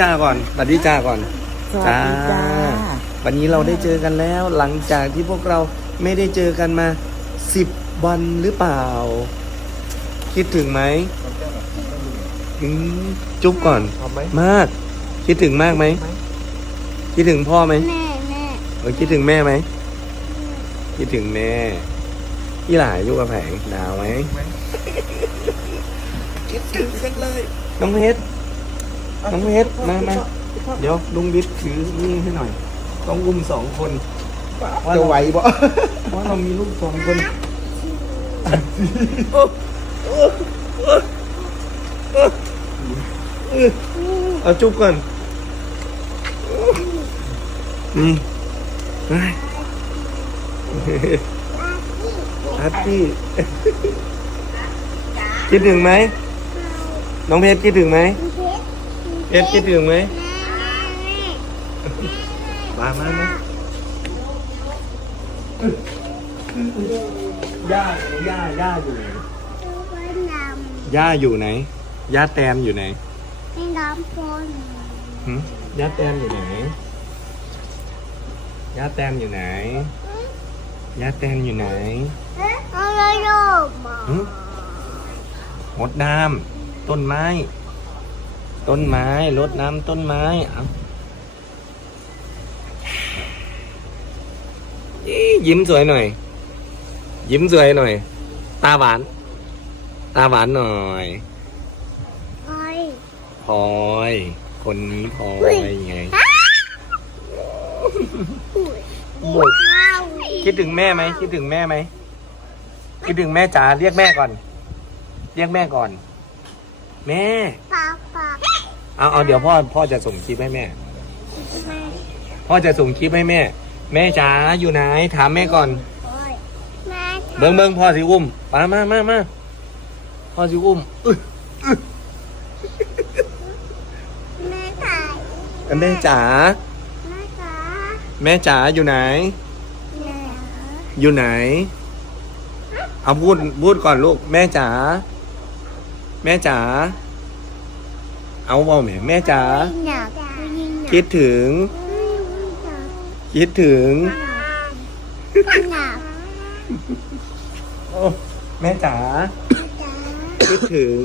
จ้าก่อนสวัสดีจ้าก่อนสวัสดีจ้า วันนี้เราได้เจอกันแล้ว หลังจากที่พวกเราไม่ได้เจอกันมาสิบวันหรือเปล่า คิดถึงไหมอืมจุ๊บก่อนทำไหมมาก คิดถึงมากไหม คิดถึงพ่อไหมแม่แม่เออคิดถึงแม่ไหม คิดถึงแม่พี่หลายอยู่กับแผงดาวไหม คิดถึงกันเลย น้องเพชร น้องเพชรมามาเดี๋ยวลุงบิ๊กถือนี่ให้หน่อย ต้องอุ้มสองคนจะไหวบ่เพราะเรามีลูกสองคนเอาจุ๊บก่อนนี่เฮ้ยอาร์ตี้คิดถึงไหมน้องเพชรคิดถึงไหม เพชรคิดถึงไหมมามามาย่าย่าย่าอยู่ไหนย่าอยู่ไหนย่าแตนอยู่ไหนหึย่าแตนอยู่ไหนย่าแตนอยู่ไหนย่าแตนอยู่ไหนหึหดน้ำต้นไม้ ต้นไม้รดน้ำต้นไม้เอาอี้ยิ้มสวยหน่อย ยิ้มสวยหน่อย ตาหวาน ตาหวานหน่อยพลอย คนนี้พลอยไงบุกคิดถึงแม่ไหมคิดถึงแม่ไหมคิดถึงแม่จ๋าเรียกแม่ก่อน เรียกแม่ก่อน แม่เอาเอาเดี๋ยวพ่อพ่อจะส่งคลิปให้แม่พ่อจะส่งคลิปให้แม่ แม่จ๋าอยู่ไหน ถามแม่ก่อนเบิ้งเบิ้งพ่อสิอุ้มมามามามาพ่อสิอุ้มอึ๊ะแม่จ๋าแม่จ๋าอยู่ไหนอยู่ไหน เอาพูดพูดก่อนลูก แม่จ๋า แม่จ๋าเอาเบาแม่แม่จ๋าคิดถึง คิดถึงโอ้แม่จ๋าคิดถึง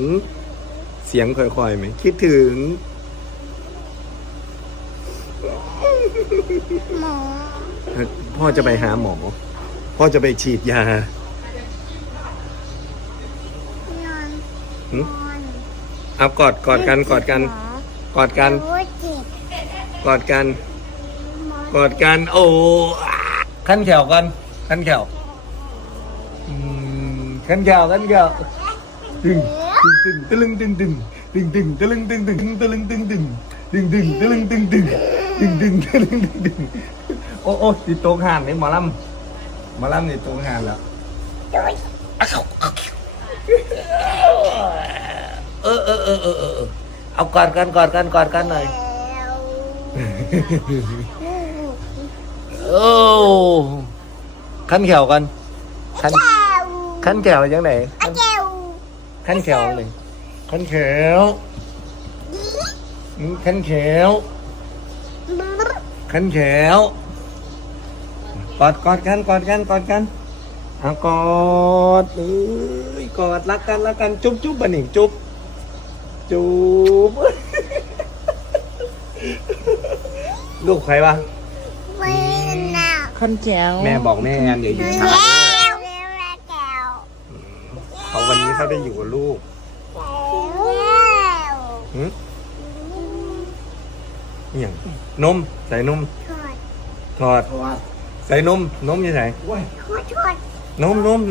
เสียงค่อยๆไหมคิดถึงหมอพ่อจะไปหาหมอ พ่อจะไปฉีดยา นอน หึนอนเอากอดกอดกันกอดกัน กอดกัน โอ้ยเจ็บกอดกันหมอกอดกัน โอ้อ่าขั้นแขวกันขั้นแขวอืมขั้นแขวขั้นแขวตึงตึงตึงตะลึงตึงตึงตึงตึงตะลึงตึงตึงตะลึงตึงตึงตึงตึงตะลึงตึงตึงตึงตึงตะลึงตึงตึงโอ้โอ้ติดโต๊ะห่านนี่หมอลำหมอลำติดโต๊ะห่านแล้วเออ เออเออเออเออเอากอดกันกอดกันกอดกันหน่อยแล้วโอ้ขั้นแขวกันขั้นแก้วขั้นแขวยังไงอะแก้วขั้นแขวเลยขั้นแขวอืมขั้นแขวขั้นแขวกอดกอดกันกอดกันกอดกันเอากอดเอ้ยกอดรักกันรักกันจุ๊บจุ๊บบันนี่จุ๊บ จุ๊บลูกใครวะเวนน่ะคอนแจ๋วแม่บอกแม่แอนอย่าอยู่แก้ช้าวแก้วเขาวันนี้เขาได้อยู่กับลูกแก้วหืมอหย่างนมใส่นมถอดถอดใส่นมนมอยังไงขอโทษนมนม